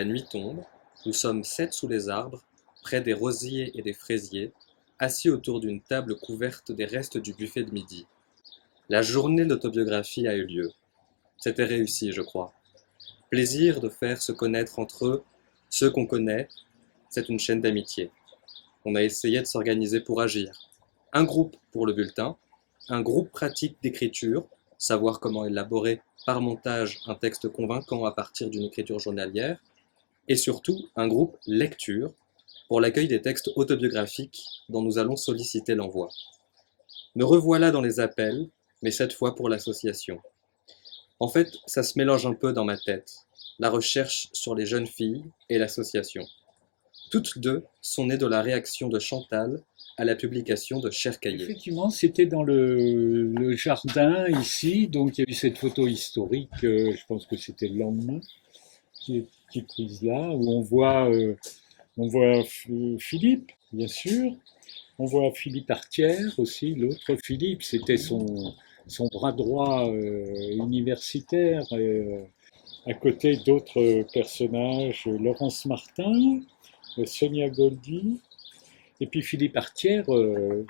La nuit tombe, nous sommes 7 sous les arbres, près des rosiers et des fraisiers, assis autour d'une table couverte des restes du buffet de midi. La journée d'autobiographie a eu lieu. C'était réussi, je crois. Plaisir de faire se connaître entre eux ceux qu'on connaît, c'est une chaîne d'amitié. On a essayé de s'organiser pour agir. Un groupe pour le bulletin, un groupe pratique d'écriture, savoir comment élaborer par montage un texte convaincant à partir d'une écriture journalière, et surtout un groupe lecture pour l'accueil des textes autobiographiques dont nous allons solliciter l'envoi. Me revoilà dans les appels, mais cette fois pour l'association. En fait, ça se mélange un peu dans ma tête, la recherche sur les jeunes filles et l'association. Toutes deux sont nées de la réaction de Chantal à la publication de Cher Cahier. Effectivement, c'était dans le jardin ici, donc il y a eu cette photo historique, je pense que c'était le lendemain, qui est prise là, où on voit Philippe, bien sûr, on voit Philippe Artière aussi, l'autre Philippe, c'était son bras droit universitaire, à côté d'autres personnages, Laurence Martin, Sonia Goldi, et puis Philippe Artière,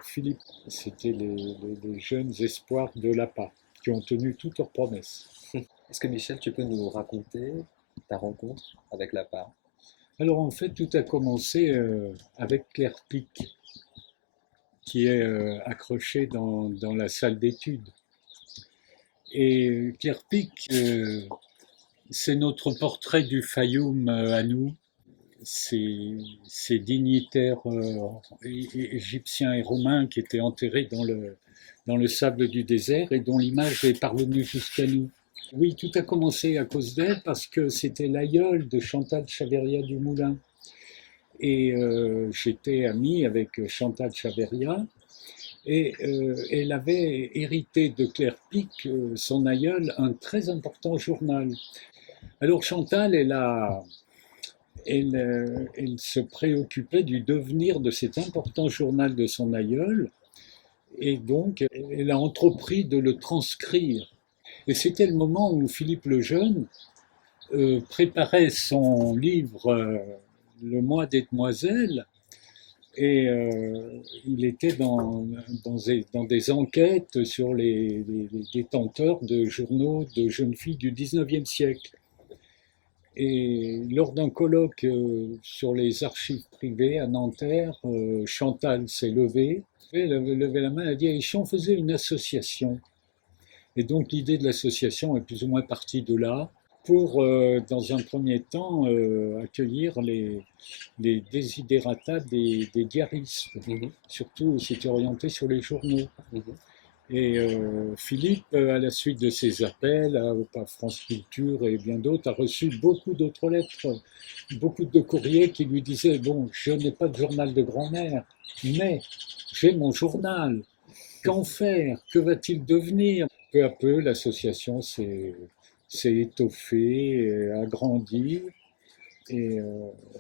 Philippe, c'était les jeunes espoirs de l'APA, qui ont tenu toutes leurs promesses. Est-ce que Michel, tu peux nous raconter ta rencontre avec la part? Alors en fait, tout a commencé avec Claire Pic, qui est accrochée dans la salle d'études. Et Claire Pic, c'est notre portrait du Fayoum à nous, ces dignitaires égyptiens et romains qui étaient enterrés dans le sable du désert et dont l'image est parvenue jusqu'à nous. Oui, tout a commencé à cause d'elle parce que c'était l'aïeul de Chantal Chaveria du Moulin. Et j'étais ami avec Chantal Chaveria et elle avait hérité de Claire Pic, son aïeul, un très important journal. Alors Chantal, elle se préoccupait du devenir de cet important journal de son aïeul et donc elle a entrepris de le transcrire. Et c'était le moment où Philippe le Jeune préparait son livre Le Mois des Demoiselles et il était dans des enquêtes sur les détenteurs de journaux de jeunes filles du 19e siècle. Et lors d'un colloque sur les archives privées à Nanterre, Chantal s'est levée, elle avait levé la main, elle a dit « Et si on faisait une association ?» Et donc l'idée de l'association est plus ou moins partie de là, pour, dans un premier temps, accueillir les desiderata des diaristes. Surtout, c'était orienté sur les journaux. Et Philippe, à la suite de ses appels à France Culture et bien d'autres, a reçu beaucoup d'autres lettres, beaucoup de courriers qui lui disaient « Bon, je n'ai pas de journal de grand-mère, mais j'ai mon journal. Qu'en faire? Que va-t-il devenir ?» Peu à peu, l'association s'est étoffée, agrandie, et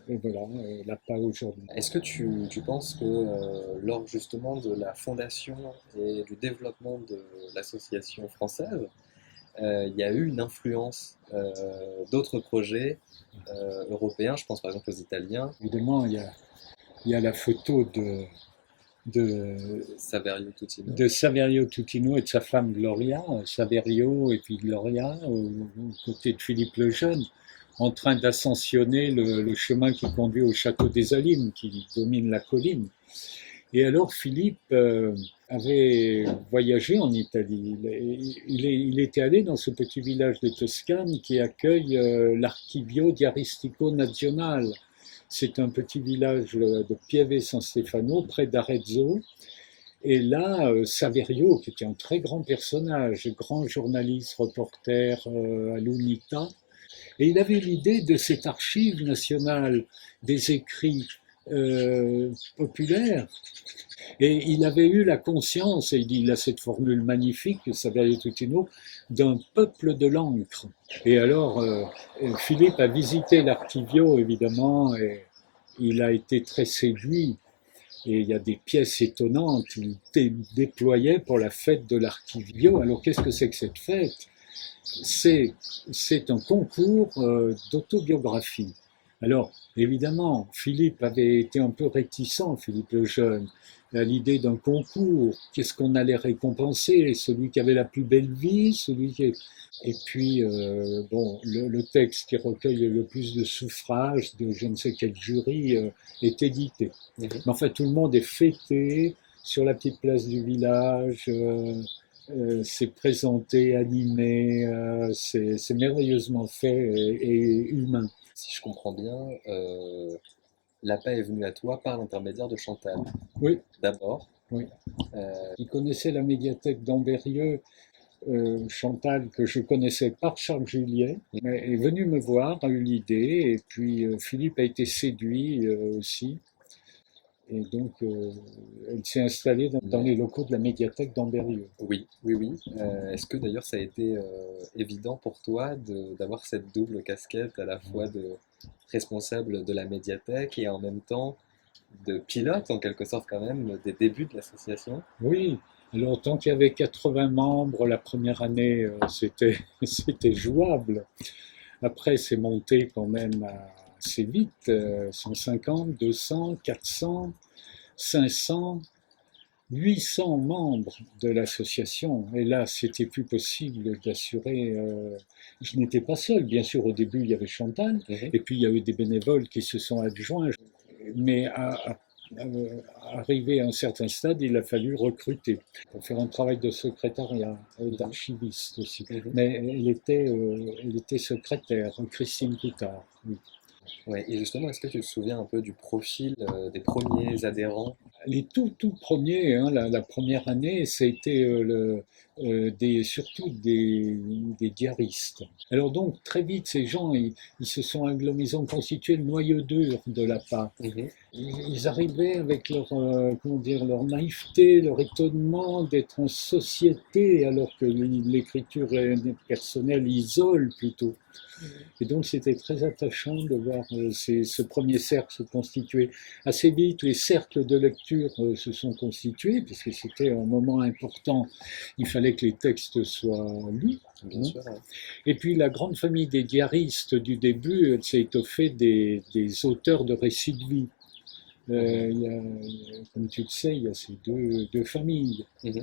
voilà, elle n'a pas aujourd'hui. Est-ce que tu penses que lors justement de la fondation et du développement de l'association française, il y a eu une influence d'autres projets européens, je pense par exemple aux Italiens, Évidemment, il y a la photo Saverio Tutino. de Saverio Tutino et de sa femme Gloria, Saverio et puis Gloria, aux côtés de Philippe le Jeune, en train d'ascensionner le chemin qui conduit au château des Alimes, qui domine la colline. Et alors Philippe avait voyagé en Italie. Il était allé dans ce petit village de Toscane qui accueille l'Archivio Diaristico Nazionale. C'est un petit village de Pieve San Stefano, près d'Arezzo. Et là, Saverio, qui était un très grand personnage, grand journaliste, reporter à l'UNITA, et il avait l'idée de cette archive nationale des écrits populaires. Et il avait eu la conscience, et il a cette formule magnifique, Saverio Tutino, d'un peuple de l'encre. Et alors, Philippe a visité l'Archivio, évidemment, et il a été très séduit. Et il y a des pièces étonnantes qu'il déployait pour la fête de l'Archivio. Alors, qu'est-ce que c'est que cette fête ? C'est un concours d'autobiographie. Alors, évidemment, Philippe avait été un peu réticent, Philippe le Jeune, à l'idée d'un concours. Qu'est-ce qu'on allait récompenser? Celui qui avait la plus belle vie, celui qui... Et puis, bon, le texte qui recueille le plus de suffrages de je ne sais quel jury est édité. Mhm. Mais enfin, tout le monde est fêté sur la petite place du village. C'est présenté, animé, c'est merveilleusement fait et humain. Si je comprends bien, l'appât est venu à toi par l'intermédiaire de Chantal. Oui, D'abord, oui. euh, Il connaissait la médiathèque d'Ambérieux, Chantal, que je connaissais par Charles Juliet, mais est venu me voir, a eu l'idée, et puis Philippe a été séduit aussi. Et donc, elle s'est installée dans les locaux de la médiathèque d'Ambérieux. oui, oui, oui. Est-ce que d'ailleurs ça a été évident pour toi d'avoir cette double casquette à la fois de responsable de la médiathèque et en même temps de pilote en quelque sorte quand même des débuts de l'association? Oui, alors tant qu'il y avait 80 membres la première année, c'était, c'était jouable. Après, c'est monté quand même assez vite, 150, 200, 400, 500, 800 membres de l'association. Et là, c'était plus possible d'assurer. Je n'étais pas seul, bien sûr. Au début, il y avait Chantal, Mhm. et puis il y a eu des bénévoles qui se sont adjoints. Mais arrivé à un certain stade, il a fallu recruter pour faire un travail de secrétariat et d'archiviste aussi. Mhm. Mais elle était secrétaire, Christine Coutard. Oui. Ouais, et justement, est-ce que tu te souviens un peu du profil des premiers adhérents? Les tout premiers, hein, la première année, ça a été surtout des diaristes. Alors donc, très vite, ces gens, ils se sont ils ont constitué le noyau dur de l'APA. Mhm. Ils arrivaient avec leur, comment dire, leur naïveté, leur étonnement d'être en société, alors que l'écriture personnelle isole plutôt. Et donc c'était très attachant de voir ce premier cercle se constituer. Assez vite, les cercles de lecture se sont constitués, puisque c'était un moment important. Il fallait que les textes soient lus. Bien sûr, ouais. Et puis la grande famille des diaristes du début, elle s'est étoffée des auteurs de récits de vie. Comme tu le sais, il y a ces deux familles. Mhm.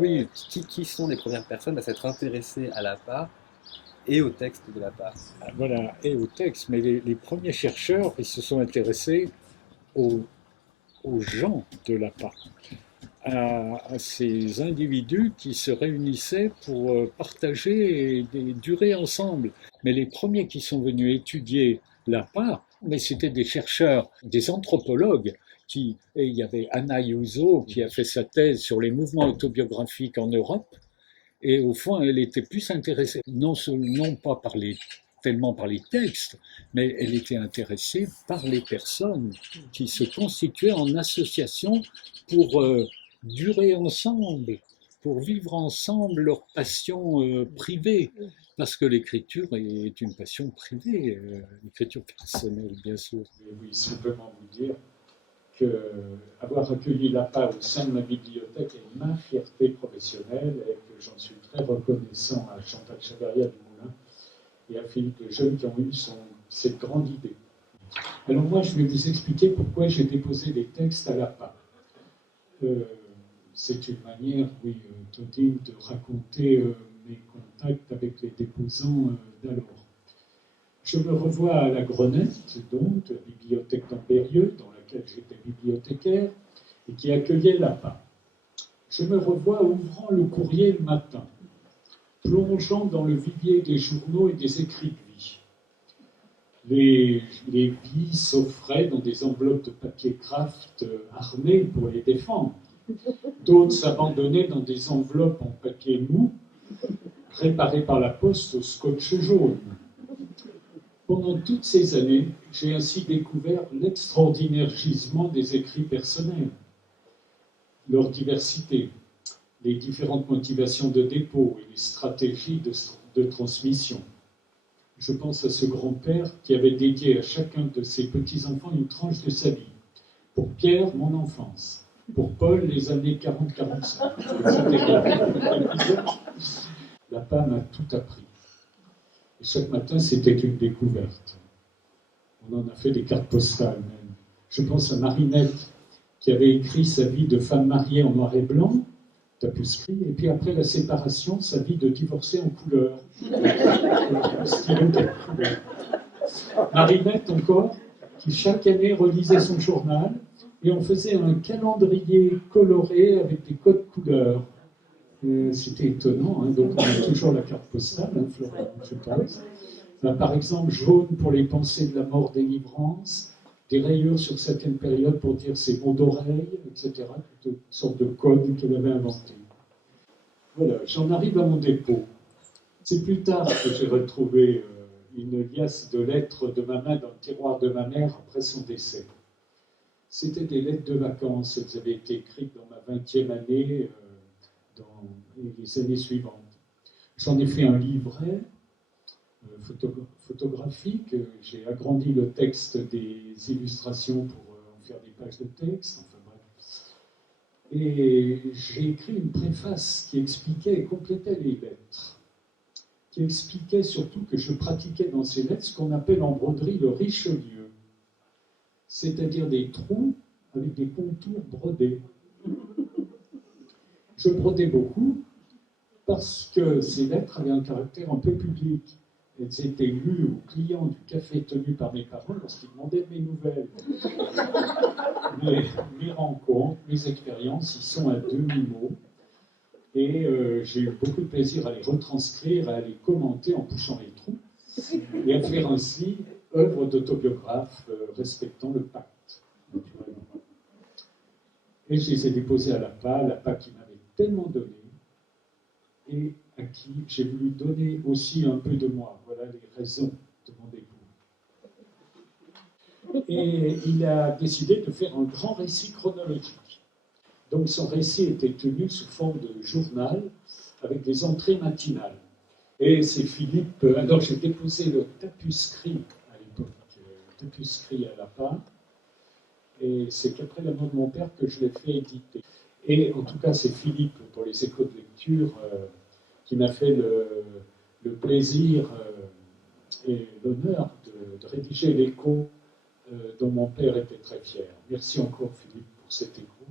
Oui, Qui sont les premières personnes à s'être intéressées à l'appât et au texte de l'appât? voilà, et au texte, mais les premiers chercheurs, ils se sont intéressés aux, aux gens de l'APA, à ces individus qui se réunissaient pour partager et durer ensemble. Mais les premiers qui sont venus étudier l'APA, mais c'était des chercheurs, des anthropologues. Et il y avait Anna Iuso qui a fait sa thèse sur les mouvements autobiographiques en Europe. Et au fond, elle était plus intéressée, non pas tellement par les textes, mais elle était intéressée par les personnes qui se constituaient en association pour durer ensemble, pour vivre ensemble leur passion privée. Parce que l'écriture est une passion privée, l'écriture personnelle, bien sûr. Oui, simplement vous dire que avoir accueilli l'APA au sein de ma bibliothèque est ma fierté professionnelle et que j'en suis très reconnaissant à Chantal Chavarria du Moulin et à Philippe Lejeune qui ont eu cette grande idée. Alors moi, je vais vous expliquer pourquoi j'ai déposé les textes à l'APA. C'est une manière, oui, Todine, de raconter mes contacts avec les déposants d'alors. Je me revois à la Grenette, donc, la bibliothèque d'Ambérieux, dans laquelle j'étais bibliothécaire, et qui accueillait l'APA. Je me revois ouvrant le courrier le matin, plongeant dans le vivier des journaux et des écrits de vie. Les vies s'offraient dans des enveloppes de papier craft armées pour les défendre. D'autres s'abandonnaient dans des enveloppes en papier mou, préparées par la poste au scotch jaune. Pendant toutes ces années, j'ai ainsi découvert l'extraordinaire gisement des écrits personnels, leur diversité, les différentes motivations de dépôt et les stratégies de transmission. Je pense à ce grand-père qui avait dédié à chacun de ses petits-enfants une tranche de sa vie. Pour Pierre, mon enfance. Pour Paul, les années 40-45, etc. L'APA m'a tout appris. Et chaque matin, c'était une découverte. On en a fait des cartes postales même. Je pense à Marinette, qui avait écrit sa vie de femme mariée en noir et blanc, tapuscrit, et puis après la séparation, sa vie de divorcée en couleur. Stylo de couleur. Marinette encore, qui chaque année relisait son journal, et on faisait un calendrier coloré avec des codes couleurs. C'était étonnant, hein, donc on a toujours la carte postale, hein, Florent, je pense. Là, par exemple, jaune pour les pensées de la mort, délivrance, des rayures sur certaines périodes pour dire ses mots d'oreille, etc. Toutes sortes de codes qu'elle avait inventés. Voilà, j'en arrive à mon dépôt. C'est plus tard que j'ai retrouvé une liasse de lettres de ma main dans le tiroir de ma mère après son décès. C'était des lettres de vacances, elles avaient été écrites dans ma 20e année, dans les années suivantes. J'en ai fait un livret photographique, j'ai agrandi le texte des illustrations pour en faire des pages de texte, enfin bref. Et j'ai écrit une préface qui expliquait et complétait les lettres, qui expliquait surtout que je pratiquais dans ces lettres ce qu'on appelle en broderie le Richelieu, c'est-à-dire des trous avec des contours brodés. Je brodais beaucoup parce que ces lettres avaient un caractère un peu public. Elles étaient lues aux clients du café tenu par mes parents lorsqu'ils demandaient mes nouvelles. Mes rencontres, mes expériences, ils sont à demi-mot. Et j'ai eu beaucoup de plaisir à les retranscrire, à les commenter en poussant les trous, et à faire ainsi œuvre d'autobiographe respectant le pacte, naturellement. Et je les ai déposés à l'APA qui m'avait tellement donné, et à qui j'ai voulu donner aussi un peu de moi. Voilà les raisons de mon dépôt. Et il a décidé de faire un grand récit chronologique. Donc son récit était tenu sous forme de journal avec des entrées matinales. Et c'est Philippe... Alors j'ai déposé le tapuscrit à l'époque, le tapuscrit à l'APA, et c'est qu'après la mort de mon père que je l'ai fait éditer. Et en tout cas, c'est Philippe, pour les échos de lecture, qui m'a fait le plaisir et l'honneur de rédiger l'écho dont mon père était très fier. Merci encore, Philippe, pour cet écho.